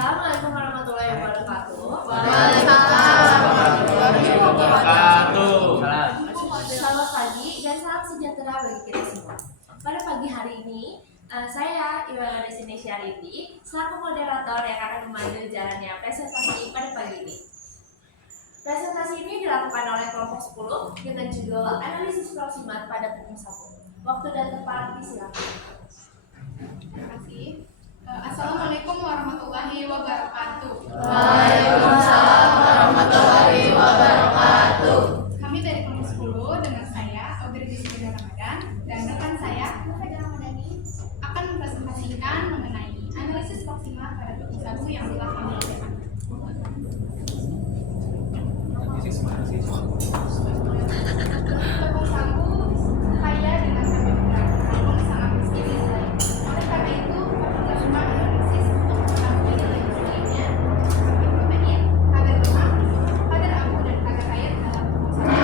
Assalamualaikum warahmatullahi wabarakatuh. Waalaikumsalam warahmatullahi wabarakatuh. Selamat pagi dan salam sejahtera bagi kita semua. Pada pagi hari ini, saya Iwana Destination Rindi selaku moderator yang akan memandu jalannya presentasi pada pagi ini. Presentasi ini dilakukan oleh kelompok 10 dengan judul Analisis Proksimat pada Tepung Sabu. Waktu dan tempat disilakan. Terima kasih. Assalamualaikum warahmatullahi wabarakatuh. Waalaikumsalam warahmatullahi wabarakatuh. Kami dari kelompok 10 dengan saya Audrey Dismida Ramadan dan rekan saya Nufeda Ramadhani akan mempresentasikan mengenai analisis proksimal pada tepung sagu yang telah kami lakukan. Tepung sagu kaya dengan karbohidrat, namun sangat miskin di sisi lain. Oleh karena itu, perlu dilakukan analisis untuk mengetahui nilai gizinya seperti protein, kadar lemak, kadar abu, dan kadar air dalam tepung sagu.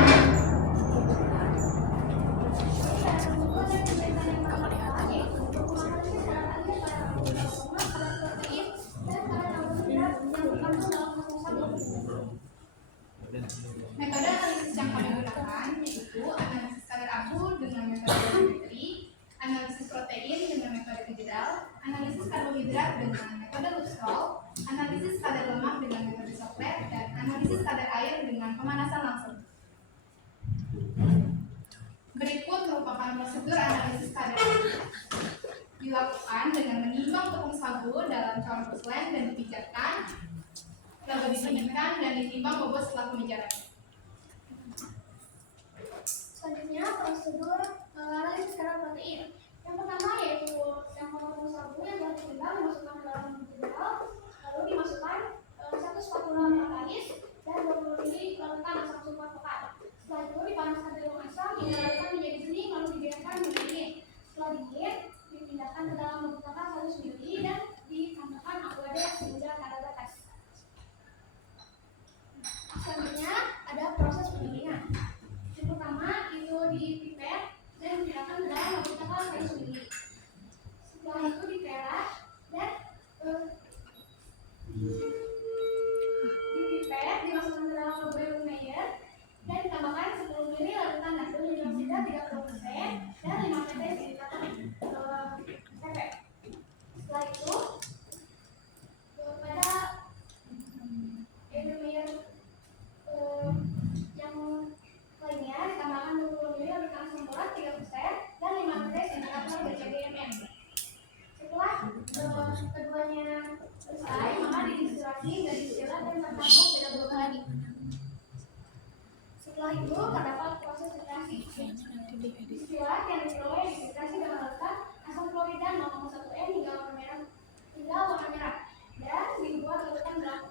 Metode analisis yang kami gunakan yaitu analisis kadar abu dengan metode gravimetri, analisis protein dengan metode integral, analisis karbohidrat dengan metode Lustral, analisis kadar lemak dengan metode Soklet, dan analisis kadar air dengan pemanasan langsung. Berikut merupakan prosedur analisis kadar abu. Dilakukan dengan menimbang tepung sagu dalam cawan porcelain dan dipijatkan, lalu didinginkan dan ditimbang bobot setelah pemijaran. Selanjutnya prosedur analisis kadar protein. Yang pertama yaitu yang tepung sagu yang telah ditimbang dimasukkan ke dalam integral, lalu dimasukkan 1 spatula katalis dan 20 ml larutan asam sulfat pekat. Setelah itu dipanaskan dengan asam hingga larutan menjadi bening lalu dibiarkan mendidih. Setelah dingin dipindahkan ke dalam botol 100 ml dan ditambahkan aqua hingga kadar batas. Selanjutnya ada proses pendinginan. Yang pertama itu dipipet dan dipindahkan ke dalam botol 100 ml. Setelah itu diperas dan dipipet dimasukkan ke dalam beberapa meyer dan ditambahkan 10 ml larutan natrium hidroksida 30% dan 5 pp silikaton PP. Setelah itu pada meyer yang lainnya ditambahkan 20 ml larutan semburat 3% dan 5 pp silikaton BCDMM. Setelah keduanya selesai, maka didistilasi dan distillate dan tercampur tidak berubah lagi. Setelah itu terdapat proses filtrasi. Distilat yang diperoleh difiltrasi dengan larutan asam klorida 0,1 m hingga warna merah dan dibuat larutan gelap.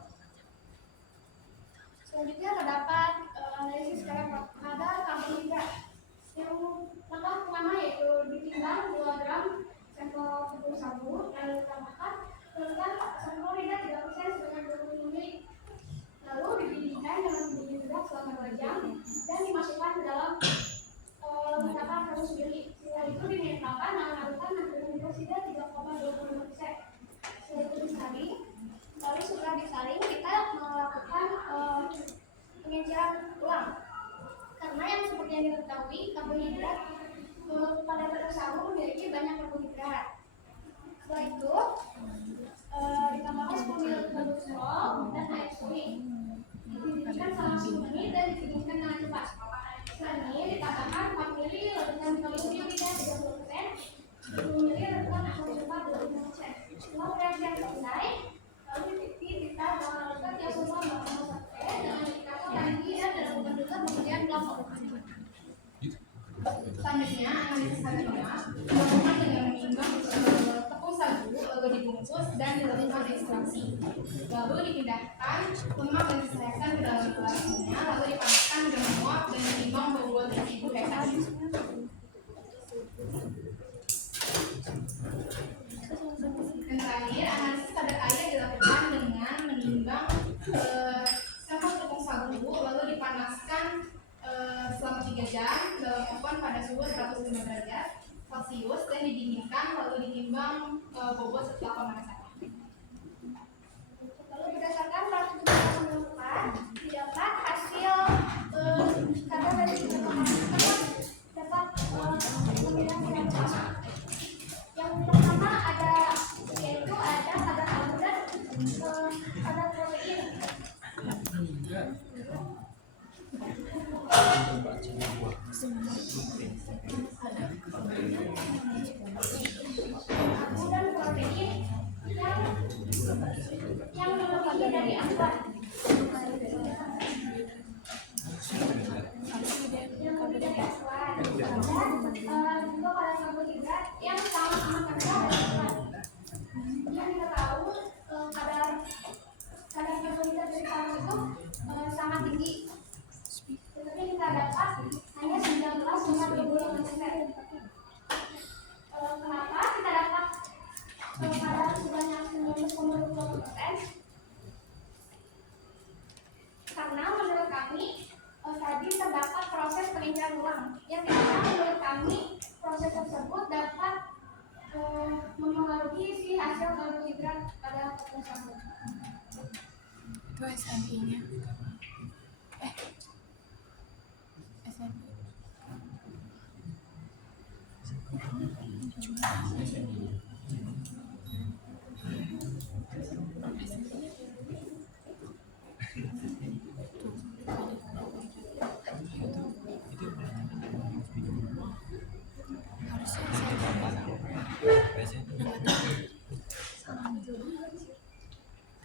Selanjutnya terdapat analisis kadar karbohidrat. Yang langkah pertama yaitu ditimbang 2 gram sampel tepung sagu lalu ditambahkan larutan asam klorida 3% sebanyak 20 ml. Lalu didinginkan dengan pendingin rendah selama 2 jam dan dimasukkan ke dalam botol 100 ml. Setelah itu dinempelkan dengan larutan natrium hidroksida 3,25%. Setelah itu disaring. Lalu setelah disaring kita melakukan pengenceran ulang. Karena yang seperti yang kita ketahui karbohidrat pada tepung sagu memiliki banyak karbohidrat. Setelah itu ditambahkan 10 ml glucol dan air suwi. Didinginkan selama 10 menit dan didinginkan dengan cepat. Setelah ini ditambahkan 4 ml larutan kalsium hidroksida 30%, 10 ml larutan asam sulfat 25%. Setelah reaksi yang selesai, lalu ditambah dengan larutan tiasoma 0,1 dengan indikator lagi dan dalam bentuk kemudian kelompok. Selanjutnya, analisis kadar lemak dilakukan dengan menimbang tepung sagu, lalu dibungkus dan dilakukan ekstraksi. Lalu dipindahkan lemak dan diselesaikan ke dalam gelasnya, lalu dipanaskan dengan menguap dan ditimbang bobot 1000 hektar. Dan terakhir, analisis kadar air dilakukan dengan menimbang sampel tepung sagu, lalu dipanaskan selama 3 jam dalam oven pada suhu 105 derajat Celcius dan didinginkan lalu ditimbang bobot setelah pemanasan. yang lebih dari acuan. Yang lebih dari acuan. Dan juga pada karbohidrat yang sama-sama rendah dari acuan. Yang kita tahu kadar karbohidrat dari kalori itu sangat tinggi. Tetapi kita dapat hanya 19,25%. Kenapa kita dapat kadar sebanyak 19,20%? Karena menurut kami tadi terdapat proses pengincaran ulang yang dimana menurut kami proses tersebut dapat mempengaruhi si hasil karbohidrat pada tersebut. Itu SNI-nya. SNI.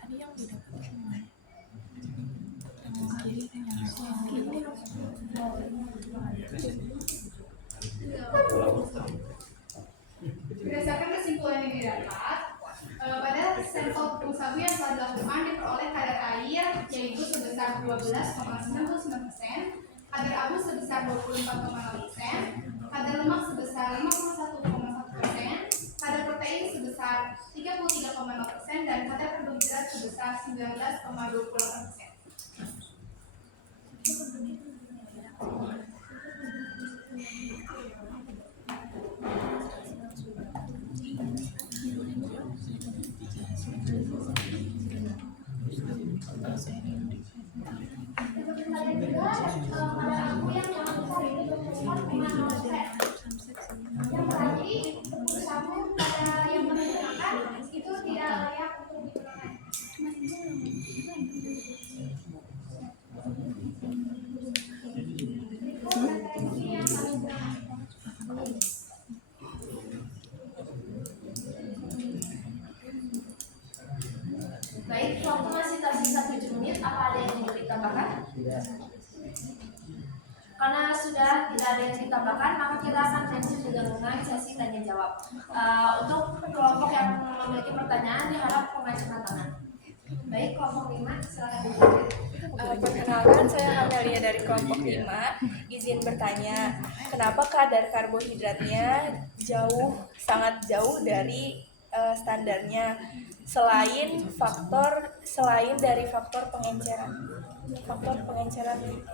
Tadi yang didapat cuma yang kiri Berdasarkan kesimpulan yang didapat, pada sampel tepung sagu yang telah dilakukan diperoleh kadar air yaitu sebesar 12,99%, kadar abu sebesar 24,0%, kadar lemak sebesar 51,1%, kadar protein sebesar 33,0% dan kadar karbohidrat sebesar 19,28%. Kalian juga kadar abu yang sangat besar itu 24,0%. Yang berarti tepung sagu pada yang menggunakan itu tidak layak untuk digunakan. Berikut referensi yang kami gunakan. Baik, waktu masih tersisa 7 menit. Apa ada yang ingin ditambahkan? Karena sudah tidak ada yang ditambahkan, maka kita akan lanjut dengan sesi tanya jawab. Untuk kelompok yang memiliki pertanyaan, diharap mengajukan tangan. Baik, kelompok 5, silakan dilanjut. Perkenalkan, saya Amelia dari kelompok 5. Izin bertanya, kenapa kadar karbohidratnya sangat jauh dari standarnya selain dari faktor pengenceran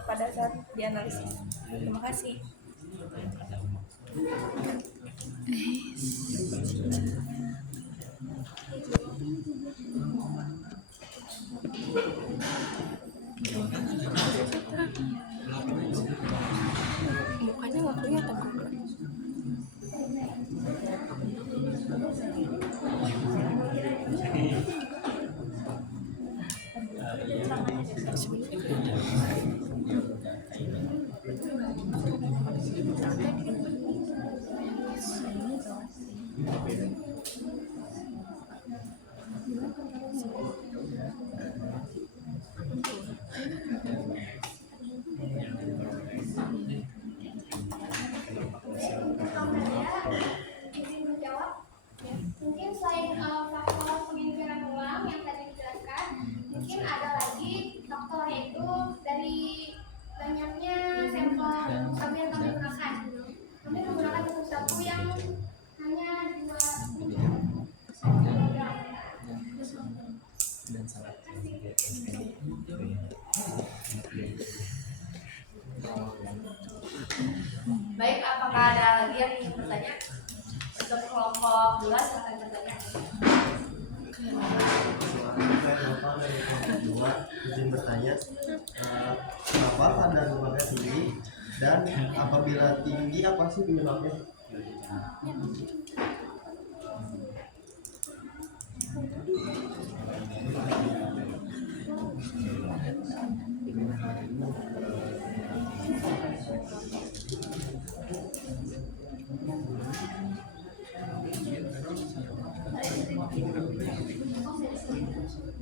pada saat dianalisis. Terima kasih. Mukanya nggak kelihatan kok. Izin menjawab. Mungkin selain faktor pengincaran ulang yang tadi dijelaskan, mungkin ada lagi faktor yaitu dari banyaknya sampel tepung sagu yang kami gunakan. Kami menggunakan tepung sagu yang hanya 2 kilogram. Baik, apakah ada lagi yang ingin bertanya? Untuk kelompok 2, silakan bertanya. Saya Bapak dari kelompok 2 izin bertanya, kenapa kadar lemaknya tinggi dan apabila tinggi apa sih penyebabnya?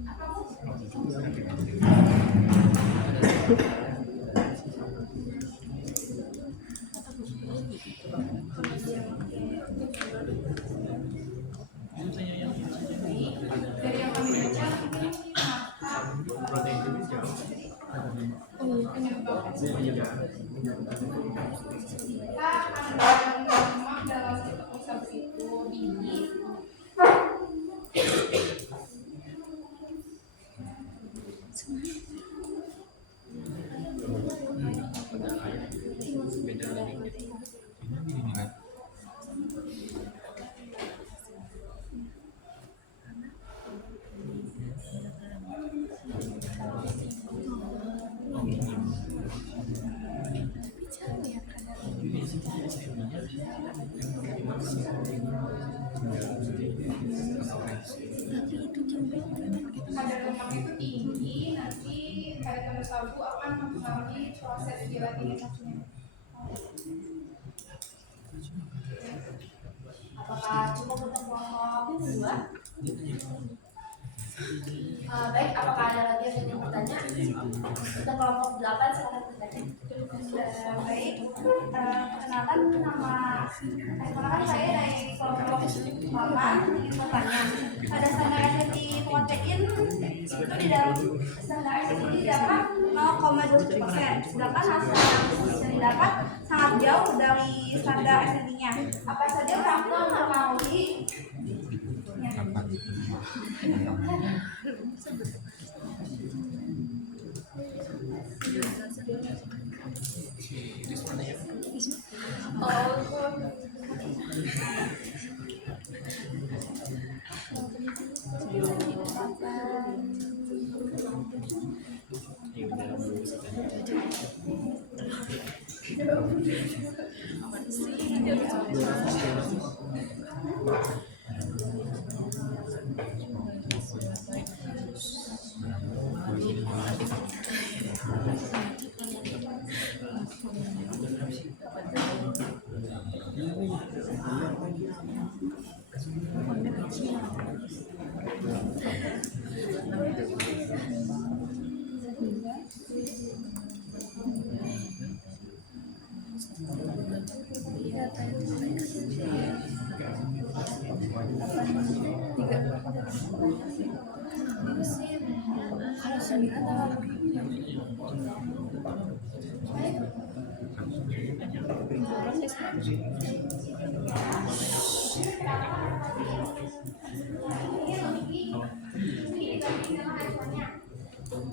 Apa Dari yang kami baca ini penyebab kita akan lemak dalam tepung sagu itu tinggi. Kadar lemak itu tinggi, nanti pada tepung sagu akan mempengaruhi proses gelatinisasinya. Apakah cukup untuk kelompok kedua? Baik, apakah ada lagi yang ingin bertanya? Untuk kelompok 8 silakan bertanya. Baik, perkenalkan saya dari kelompok 8 ingin bertanya. Pada standar SNI protein itu di dalam standar SNI didapat 0,2%, sedangkan hasil yang bisa didapat sangat jauh dari standar SNI-nya. Apa saja faktor mempengaruhi?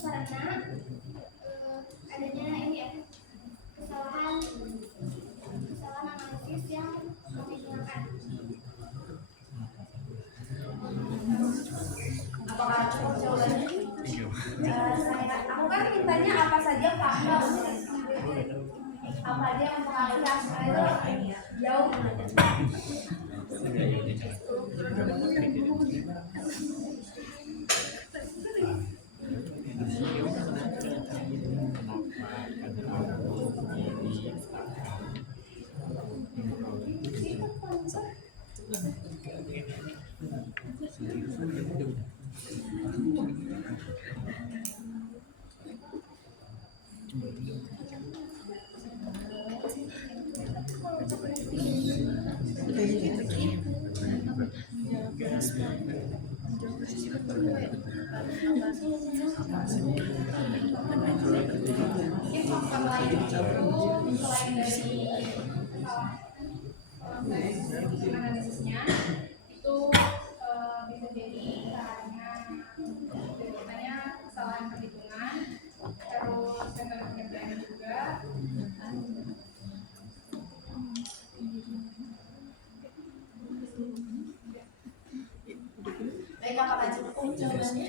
Karena adanya ini ya, kesalahan analisis yang kami gunakan. Apakah cukup jawabannya? Aku kan mintanya apa saja faktor, apa aja yang mempengaruhi hasil itu jauh. Mungkin faktor lain itu selain dari analisisnya itu bisa jadi karena kesalahan perhitungan, terus metode pengerjaan juga. Baik, apakah cukup jawabannya?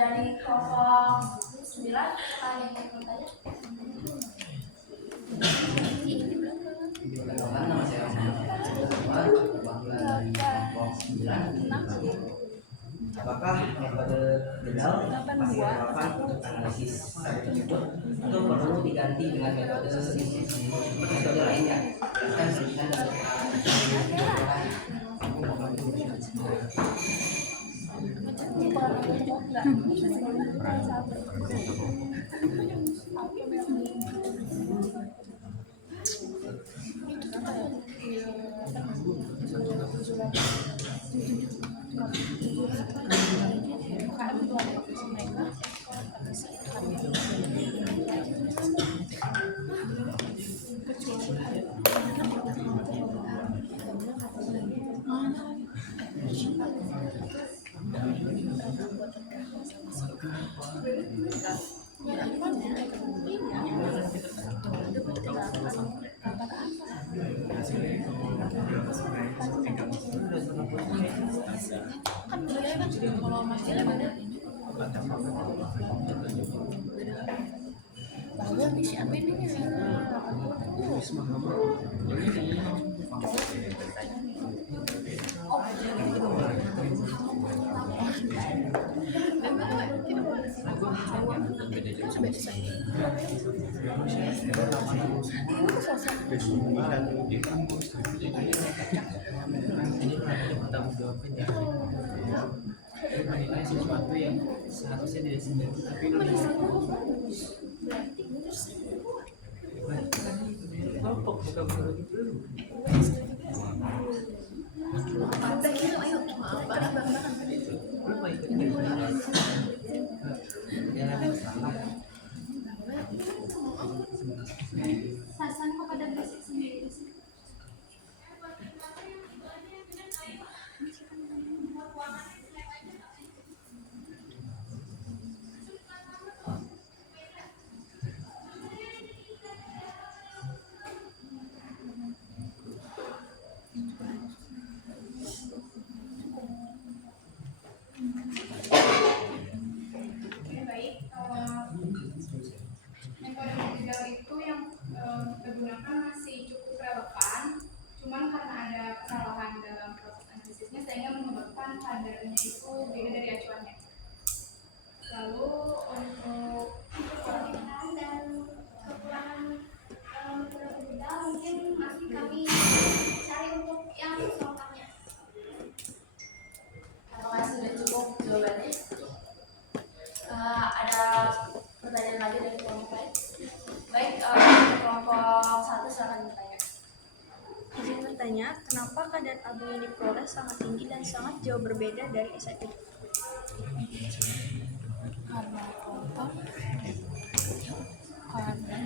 Dari kelompok 9, apakah yang ingin bertanya? Perkenalkan, nama saya Muhammad, perwakilan dari kelompok 9. Apakah metode jadwal masih relevan untuk analisis sagu tersebut atau perlu diganti dengan metode lainnya? Jelaskan pendidikan dan lain. Sesuatu yang seharusnya dia sendiri tapi kelompok bukan menurut itu. Sasan kepada basic sendiri. Metode digital itu yang kita gunakan masih cukup relevan, cuman karena ada kesalahan dalam proses analisisnya sehingga menyebabkan kadarnya itu beda dari acuannya. Lalu untuk Kelebihan dan kekurangan metode digital mungkin masih kami cari untuk yang selengkapnya. Apakah sudah cukup jawabannya? Ada pertanyaan lagi dari kelompok lain? Baik, kelompok 1 silakan bertanya. Izin bertanya, kenapa kadar abu yang diperoleh sangat tinggi dan sangat jauh berbeda dari SIP? Karena kotor, karena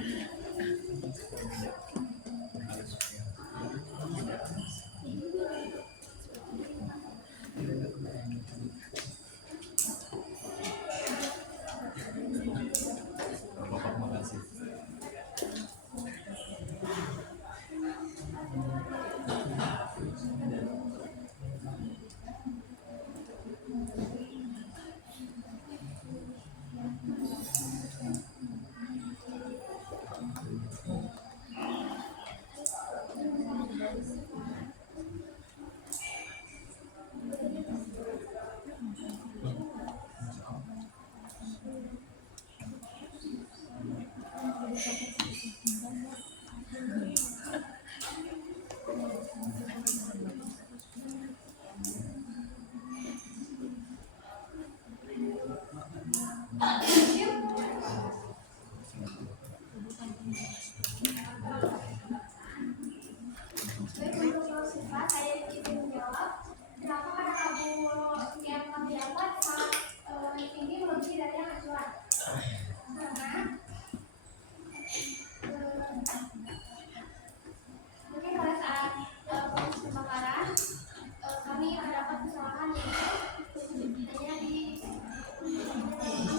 Saya ingin menjawab kenapa kadar abu yang kami dapat sangat tinggi melebihi dari yang acuan. Karena mungkin pada saat proses pembakaran kami mendapat kesalahan yaitu hanya di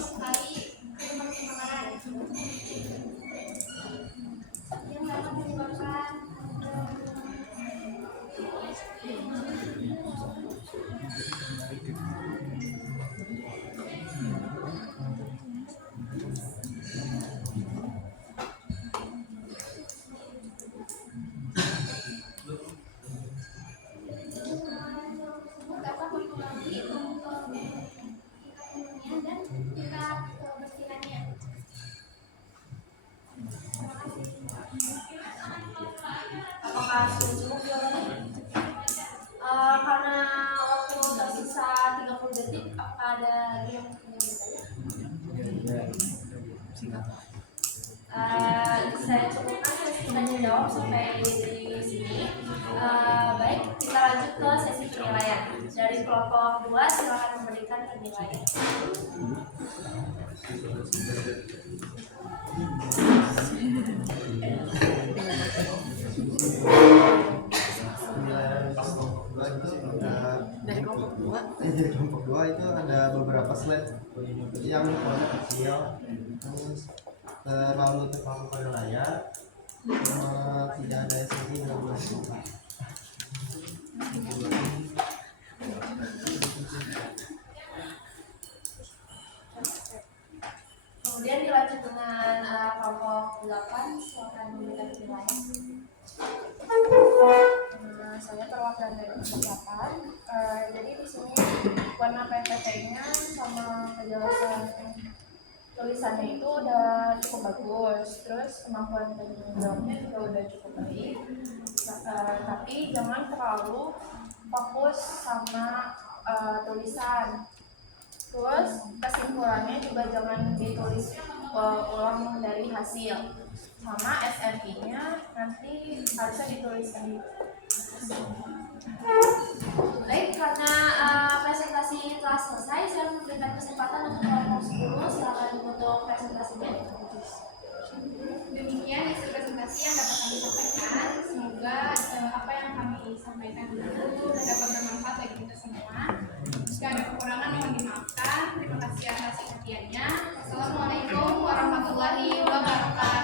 sekali tempat pembakaran yang dapat menyebabkan dia yang punya bertanya? Saya cukupkan sesi tanya jawab sampai di sini. Baik, kita lanjut ke sesi penilaian. Dari kelompok 2 silakan memberikan penilaian. Penilaian kelompok 2 itu dari kelompok 2 itu ada beberapa slide yang fontnya kecil, terus terlalu terpaku pada layar, tidak ada esensi dalam bahasa. Kemudian dilanjut dengan kelompok 8, silakan memberikan penilaian. Saya perwakilan dari kelompok 8. Jadi di sini warna PPT-nya sama penjelasan tulisannya itu udah cukup bagus. Terus kemampuan tanya jawabnya juga udah cukup baik. Tapi jangan terlalu fokus sama tulisan. Terus kesimpulannya juga jangan ditulis ulang dari hasil. Sama SNI-nya nanti harusnya ditulis sendiri. Baik, karena presentasi telah selesai, saya memberikan kesempatan untuk kelompok 10. Silakan untuk presentasinya. Demikian isi presentasi yang dapat kami sampaikan. Semoga apa yang kami sampaikan itu dapat bermanfaat bagi kita semua. Jika ada kekurangan mohon dimaafkan. Terima kasih atas perhatiannya. Assalamualaikum warahmatullahi wabarakatuh.